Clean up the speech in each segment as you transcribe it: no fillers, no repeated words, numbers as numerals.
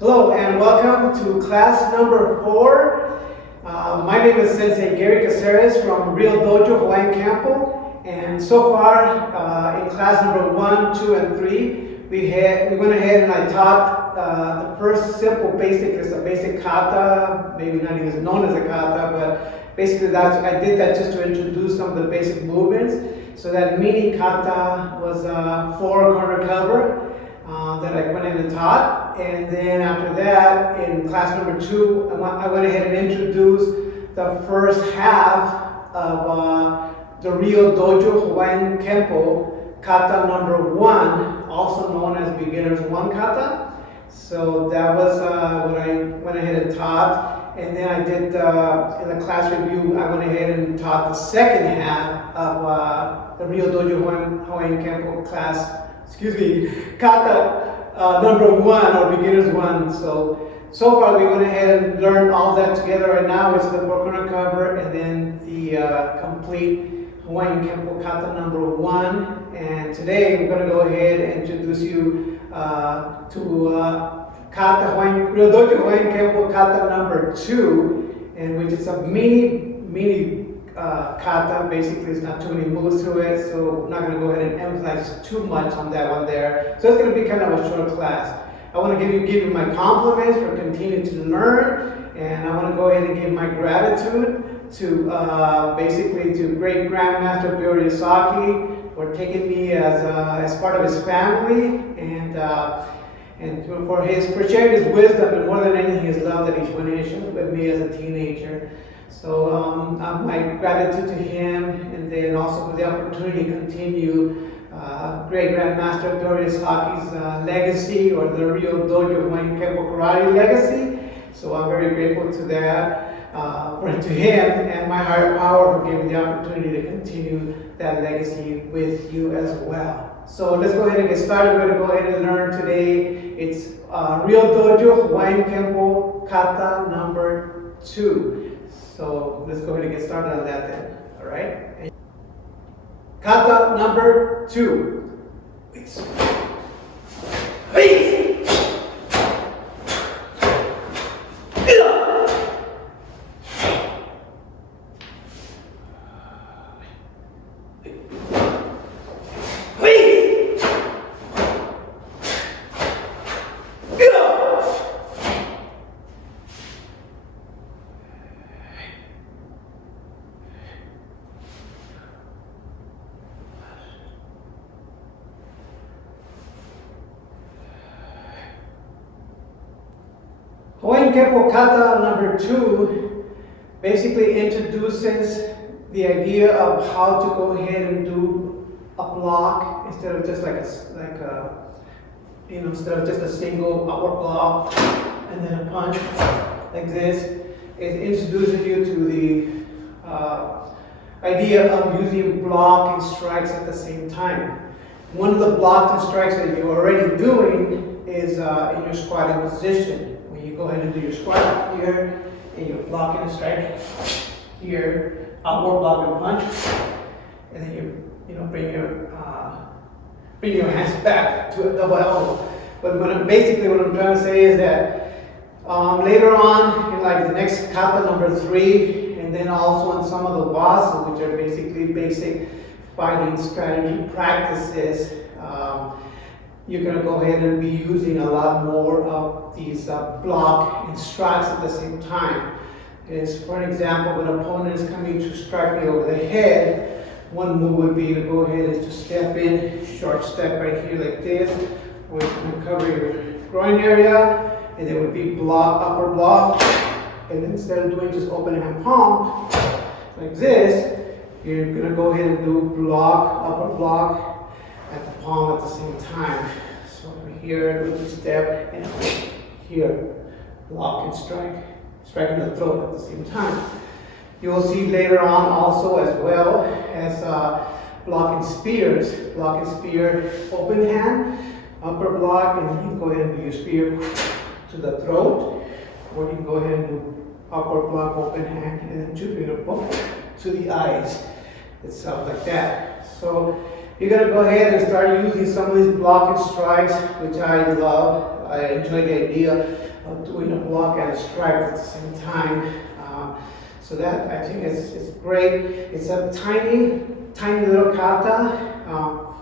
Hello and welcome to class number 4. My name is Sensei Gary Caceres from RYU DOJO HAWAIIAN KENPO, and so far in class number 1, 2, and 3, we went ahead and I taught the first simple basic. It's a basic kata, maybe not even known as a kata, but basically I did that just to introduce some of the basic movements. So that mini kata was a 4-corner cover that I went in and taught, and then after that, in class number 2, I went ahead and introduced the first half of the RYU DOJO HAWAIIAN KENPO kata number 1, also known as beginner's 1 kata. So that was what I went ahead and taught, and then I did in the class review, I went ahead and taught the second half of the RYU DOJO HAWAIIAN KENPO class. Kata number 1 or beginner's 1. So far we went ahead and learned all that together right now. It's the 4-corner cover and then the complete Hawaiian Kempo kata number 1. And today we're going to go ahead and introduce you to kata RYU DOJO HAWAIIAN KENPO kata number 2, and which is a mini kata. Basically, it's not too many moves to it, so I'm not going to go ahead and emphasize too much on that one there. So it's going to be kind of a short class. I want to give you my compliments for continuing to learn, and I want to go ahead and give my gratitude to basically to great GrandMaster Ryusaki for taking me as part of his family, and for sharing his wisdom, and more than anything his love that he went and shared with me as a teenager. So my gratitude to him, and then also for the opportunity to continue great GrandMaster Ryusaki's legacy, or the RYU DOJO HAWAIIAN KENPO karate legacy. So I'm very grateful to that, to him and my higher power for giving the opportunity to continue that legacy with you as well. So let's go ahead and get started. We're going to go ahead and learn today. It's RYU DOJO HAWAIIAN KENPO kata number 2. So let's go ahead and get started on that then. All right. Kata number 2. Peace. Peace. Hawaiian Kempo kata number 2 basically introduces the idea of how to go ahead and do a block instead of just instead of just a single upward block and then a punch like this. It introduces you to the idea of using block and strikes at the same time. One of the blocks and strikes that you're already doing is in your squatting position. You go ahead and do your squat here, and you're blocking and strike here, upward block and punch, and then you bring your hands back to a double elbow. But basically what I'm trying to say is that later on, in like the next kata number 3, and then also in some of the wasu, which are basically basic fighting strategy practices, you're going to go ahead and be using a lot more of these block and strikes at the same time. For an example, when an opponent is coming to strike me over the head, one move would be to go ahead and to step in, short step right here like this, where you can cover your groin area, and there would be block, upper block, and then instead of doing just open hand palm like this, you're going to go ahead and do block, upper block, at the palm at the same time. So over here, little step, and here, block and strike, striking the throat at the same time. You will see later on also as well as block and spears. Block and spear, open hand, upper block, and you can go ahead and do your spear to the throat, or you can go ahead and do upper block, open hand, and then to the eyes itself like that. So you're gonna go ahead and start using some of these blocking strikes, which I love. I enjoy the idea of doing a block and a strike at the same time. So that I think it's great. It's a tiny little kata,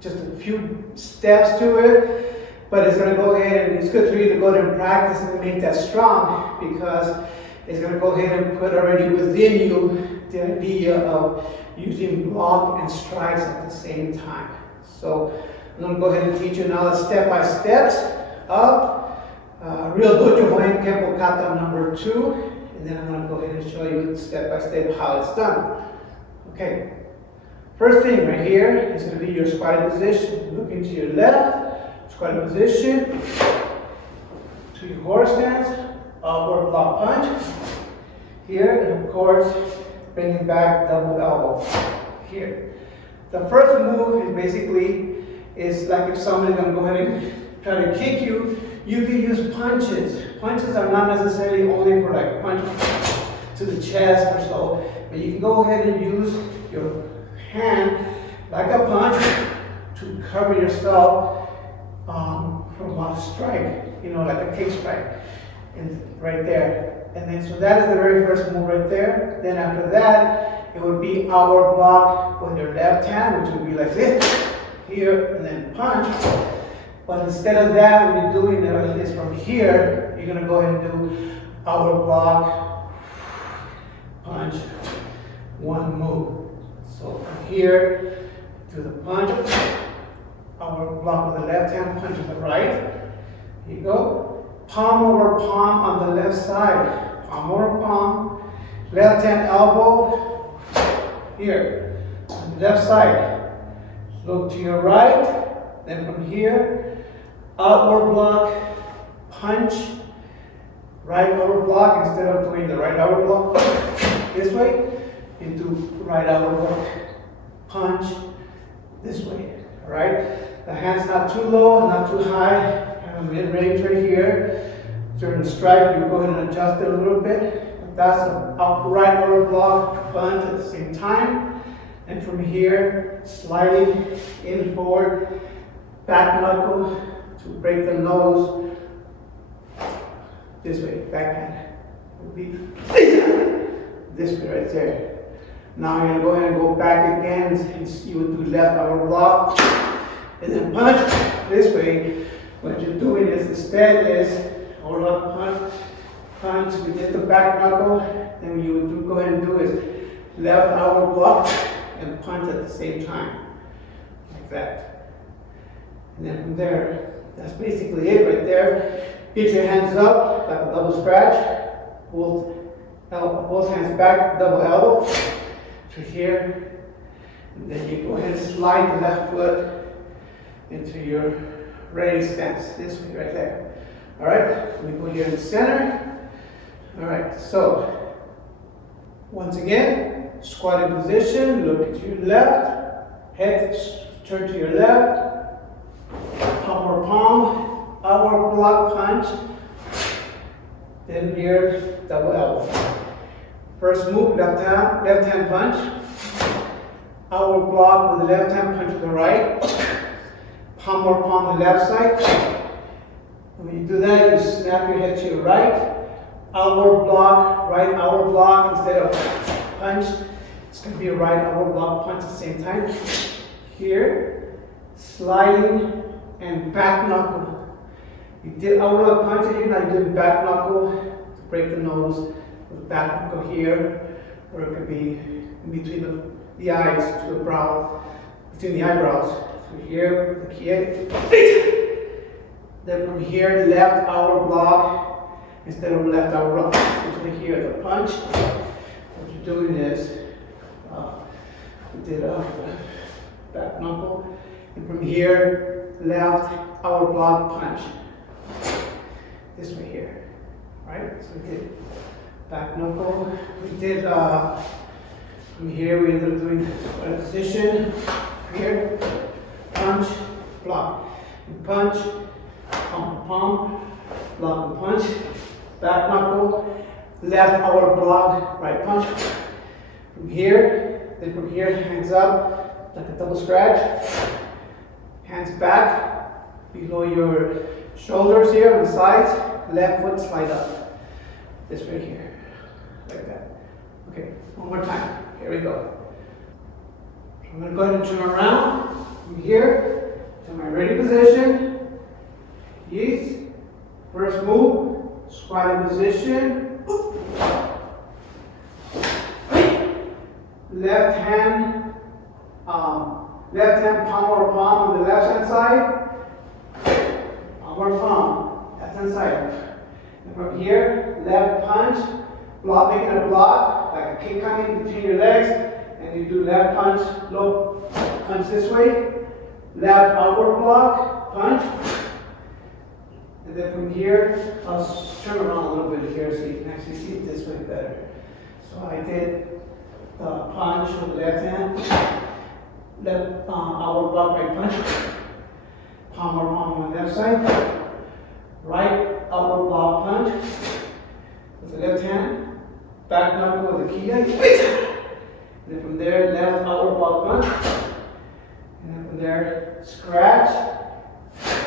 just a few steps to it, but it's going to go ahead and it's good for you to go ahead and practice and make that strong, because it's going to go ahead and put already within you the idea of using block and strikes at the same time. So I'm going to go ahead and teach you now the step-by-steps of RYU DOJO HAWAIIAN KENPO Kata number 2. And then I'm going to go ahead and show you step by step how it's done. Okay, first thing right here is going to be your squatting position. Looking to your left, squatting position, to your horse stance, upward block punch. Here, and of course, bringing back double elbow. Here. The first move is basically, like if somebody's going to go ahead and try to kick you, you can use punches. Punches are not necessarily only for like punch to the chest or so, but you can go ahead and use your hand like a punch to cover yourself from a strike, like a kick strike, and right there. And then so that is the very first move right there. Then after that, it would be our block with your left hand, which would be like this, here, and then punch. But instead of that, what you're doing is from here, you're going to go ahead and do our block, punch, one move. So from here to the punch, our block with the left hand, punch with the right. Here you go. Palm over palm on the left side. Palm over palm. Left hand elbow here on the left side. Look to your right. Then from here, outward block, punch, right outward block. Instead of doing the right outward block this way, you do right outward block, punch this way. All right? The hand's not too low, not too high, kind of mid-range right here. During the strike, you go ahead and adjust it a little bit. That's a right outward block, punch at the same time. And from here, sliding in forward, back knuckle to break the nose. This way, backhand. Would be this way right there. Now you're going to go ahead and go back again, and you would do left outward block, and then punch this way. What you're doing is instead is hold up, punch. We get the back knuckle, then you would go ahead and do is left outward block and punch at the same time, like that. And then from there, that's basically it right there. Get your hands up like a double scratch. Both hands back, double elbow to here. And then you go ahead and slide the left foot into your ready stance. This way right there. All right, we go here in the center. All right, so once again, squatted position, look to your left, head turn to your left. Palm over palm, outward block punch, then here, double elbow. First move, left hand punch, outward block with the left hand punch to the right, palm over palm the left side. When you do that, you snap your head to your right, outward block, right outward block instead of punch. It's going to be a right outward block punch at the same time. Here, sliding and back knuckle. You did outward punch here, now you did back knuckle to break the nose with back knuckle here, or it could be in between the eyes to the brow, between the eyebrows. So here, the key. Then from here, left outward block instead of left outward block. So here, the punch. What you're doing is, we did a back knuckle, and from here, left outward block punch. This way here, right? So we did back knuckle. We did from here. We ended up doing a position here, punch, block, and punch, palm to palm, block and punch, back knuckle, left outward block, right punch. From here, then from here, hands up, like a double scratch. Hands back, below your shoulders here on the sides. Left foot slide up. This right here, like that. Okay, one more time. Here we go. I'm going to go ahead and turn around from here to my ready position. Yes. First move, squatting position. Left hand palm or palm on the left hand side. Palm or palm, left hand side. And from here, left punch, block, making a block, like a kick coming between your legs. And you do left punch, low punch this way. Left outward block, punch. And then from here, I'll turn around a little bit here so you can actually see it this way better. So I did punch with the left hand, left outward block, right punch, palm or palm on the left side, right outward block punch with the left hand, back knuckle with the key, and then from there, left outward block punch, and then from there, scratch,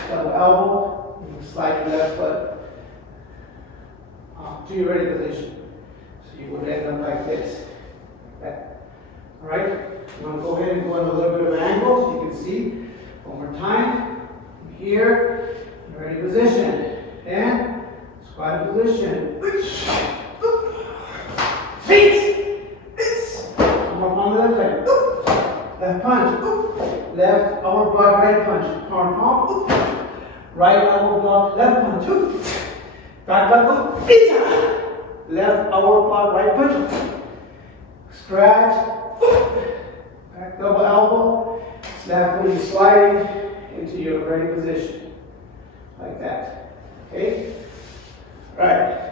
double elbow, and slide your left foot to your ready position. So you would end up like this. All right, I'm going to go ahead and go in a little bit of angle so you can see. One more time. Here, ready position. And squat position. One more palm to the left leg. Left punch. Left upper block, right punch. Palm. Right upper block, left punch. Back knuckle. Left upper block, right punch. Scratch, back double elbow, left foot sliding into your ready position, like that. Okay? Right.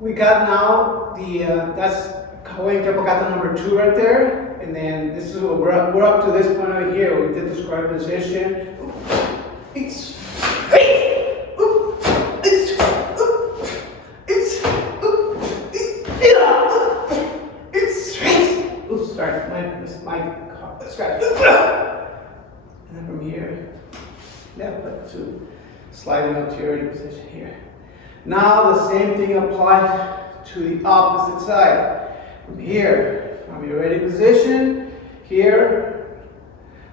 We got now that's Hawaiian Kempo Kata number 2 right there, and then this is we're up to this point right here. We did the squat position. Scratch. And then from here, left foot to sliding up to your ready position here. Now the same thing applies to the opposite side. From here, from your ready position, here,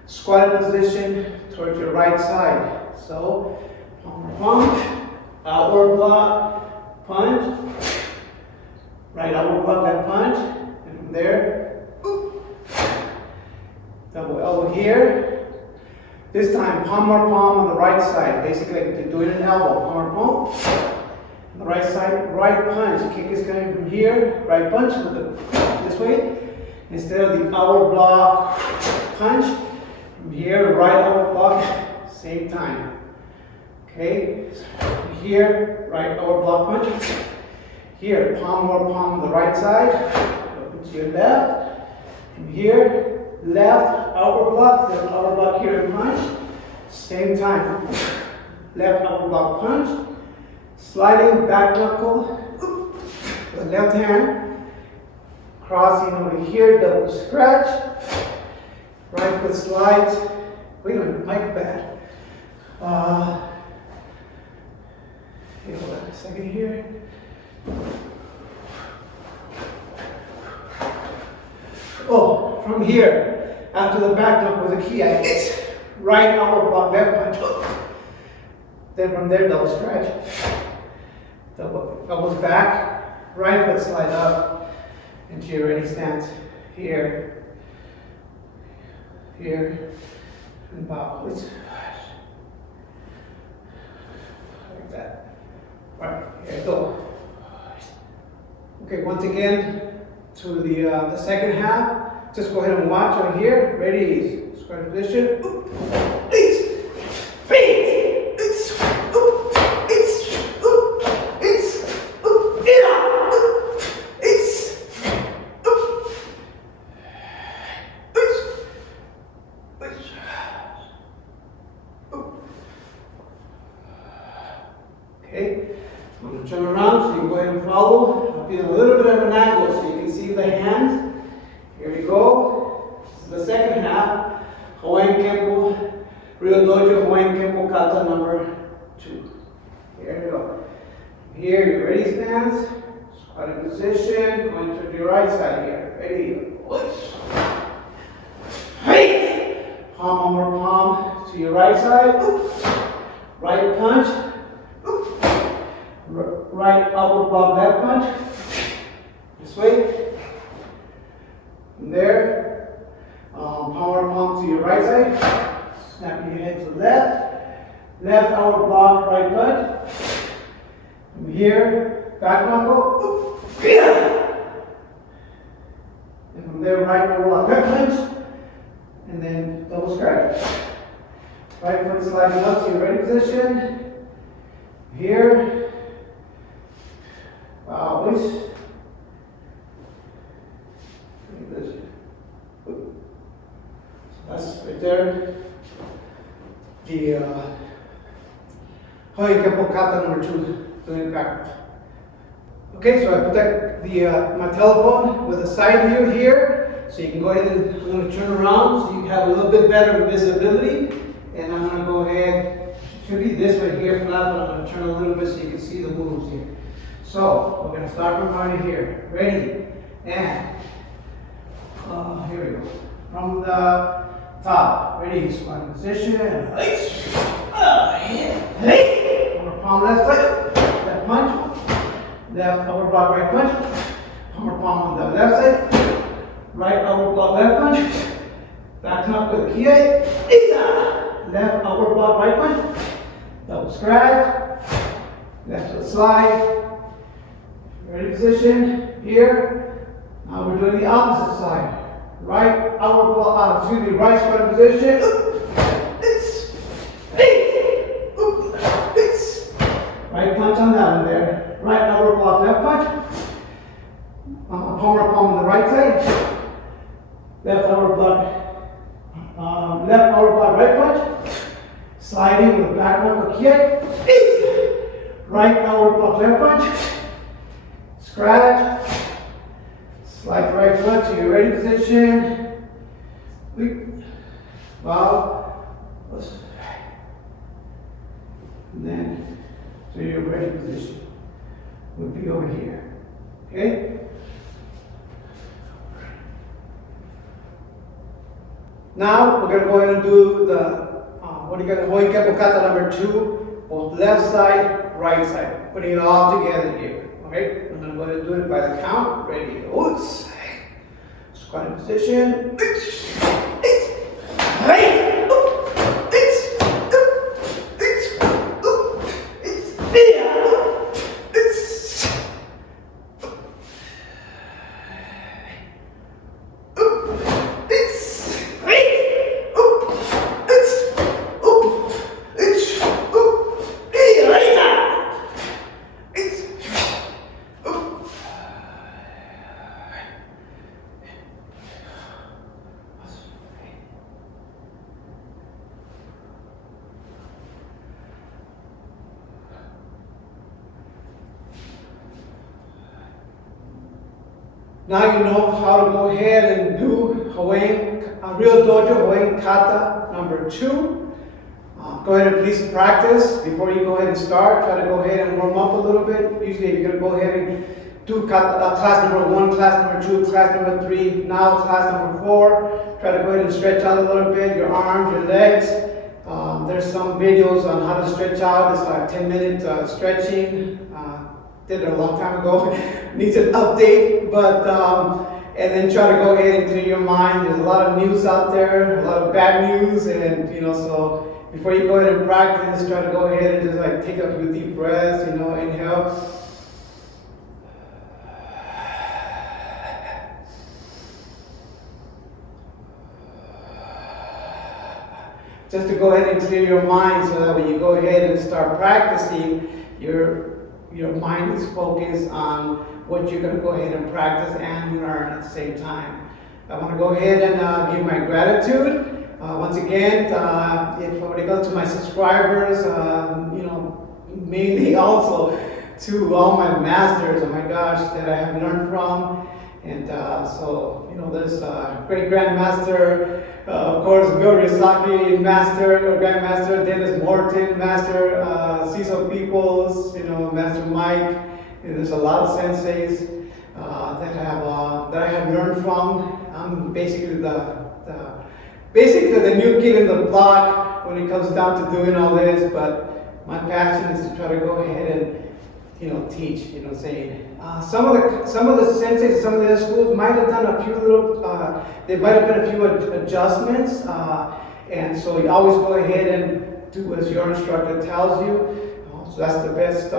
squatted position towards your right side. So, palm, outward block, punch, right outward block, left punch, and from there, double elbow here. This time, palm or palm on the right side. Basically, like doing an elbow, palm or palm. On the right side, right punch. Kick is coming from here. Right punch this way. Instead of the outward block punch, from here, right outward block, same time. Okay? Here, right outward block punch. Here, palm or palm on the right side. Open to your left. From here, left outward block, left outward block here and punch. Same time. Left outward block punch. Sliding back knuckle. The left hand. Crossing over here, double scratch. Right foot slides. Wait a minute, mic bad. Hold on a second here. Oh, from here, after the back knuckle with the key, I hit right outward block, left punch. Then from there, double scratch. Double elbows back, right foot slide up into your ready stance. Here, here, and backwards. Like that. Right, here we go. Okay, once again, to the second half. Just go ahead and watch right here. Ready, square position. Okay, I'm going to turn around so you can go ahead and follow. I'll be a little bit of an angle so you can see the hands Here we go. This is the second half. Hawaiian Kenpo, RYU DOJO Hawaiian Kenpo Kata number 2. Here we go. Here, your ready stance. Squatting position. Going to your right side here. Ready. Hey! Palm over palm to your right side. Right punch. Right upper block, left punch. This way. From there. Palm over palm to your right side. Snapping your head to the left. Left upper block, right punch. From here, back knuckle. And from there, right upper block, left punch. And then double scratch. Right foot sliding up to your ready position. Here. Always. That's right there. The Hawaiian Kenpo Kata number 2, doing it backwards. Okay, so I put my telephone with a side view here, so you can go ahead and I'm going to turn around so you have a little bit better visibility. And I'm going to go ahead, it should be this way here flat, but I'm going to turn a little bit so you can see the moves here. So we're going to start from right here. Ready? And here we go. From the top. Ready? Squat position. Upper palm left side. Left punch. Left upper block right punch. Upper palm on the left side. Right upper block left punch. Back knock with a kiai. Left upper block right punch. Double scratch. Left foot slide. Ready position here. Now we're doing the opposite side. Right upper block, right squat position. Right punch on that one there. Right upper block left punch. Palm on the right side. Left upper block right punch. Sliding with back knuckle kick. Right upper block left punch. Scratch. Slide the right foot to your ready position. And then to your ready position would be over here. Okay? Now we're going to go ahead and do the Hawaiian Kenpo Kata number 2, both left side, right side. Putting it all together here. Okay, I'm going to go ahead and do it by the count. Ready, go. Squatting position. Now you know how to go ahead and do RYU DOJO Hawaiian Kata number 2. Go ahead and please practice before you go ahead and start. Try to go ahead and warm up a little bit. Usually if you're going to go ahead and do class number 1, class number 2, class number 3, now class number 4. Try to go ahead and stretch out a little bit, your arms, your legs. There's some videos on how to stretch out. It's like 10-minute stretching. Did it a long time ago. Needs an update, but and then try to go ahead and clear your mind. There's a lot of news out there, a lot of bad news, and so before you go ahead and practice, try to go ahead and just like take a few deep breaths. Inhale. Just to go ahead and clear your mind so that when you go ahead and start practicing, your mind is focused on what you're going to go ahead and practice and learn at the same time. I want to go ahead and give my gratitude. Once again, if I were to go to my subscribers, mainly also to all my masters, oh my gosh, that I have learned from. And so, you know, there's great GrandMaster, of course, Bill Ryusaki, Master, or GrandMaster, Dennis Morton, Master, Cecil Peoples, you know, Master Mike. And there's a lot of senseis that I have learned from. I'm basically the new kid in the block when it comes down to doing all this, but my passion is to try to go ahead and, you know, teach, you know what I'm saying. Some of the senseis, some of the other schools might have done a few little, there might have been a few adjustments, and so you always go ahead and do as your instructor tells you. So that's the best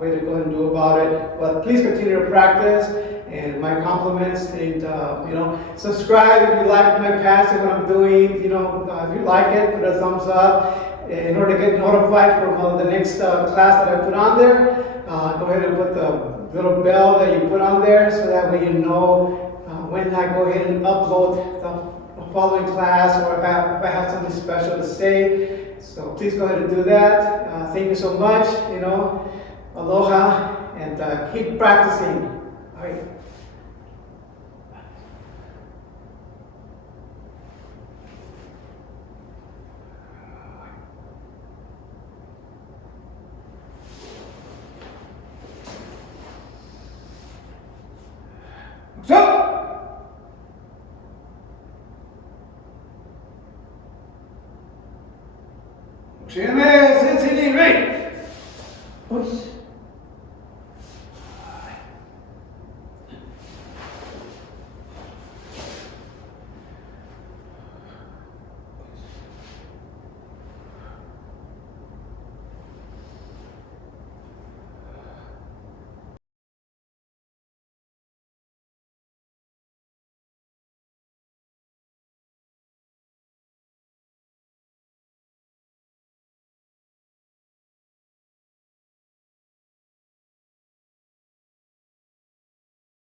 way to go ahead and do about it. But please continue to practice, and my compliments, and you know, subscribe if you like my passion, what I'm doing. You know, if you like it, put a thumbs up. In order to get notified from the next class that I put on there, go ahead and put the little bell that you put on there, so that way you know when I go ahead and upload the following class, or if I have something special to say. So please go ahead and do that. Thank you so much. You know, aloha, and keep practicing. All right. So, Sensei, ready?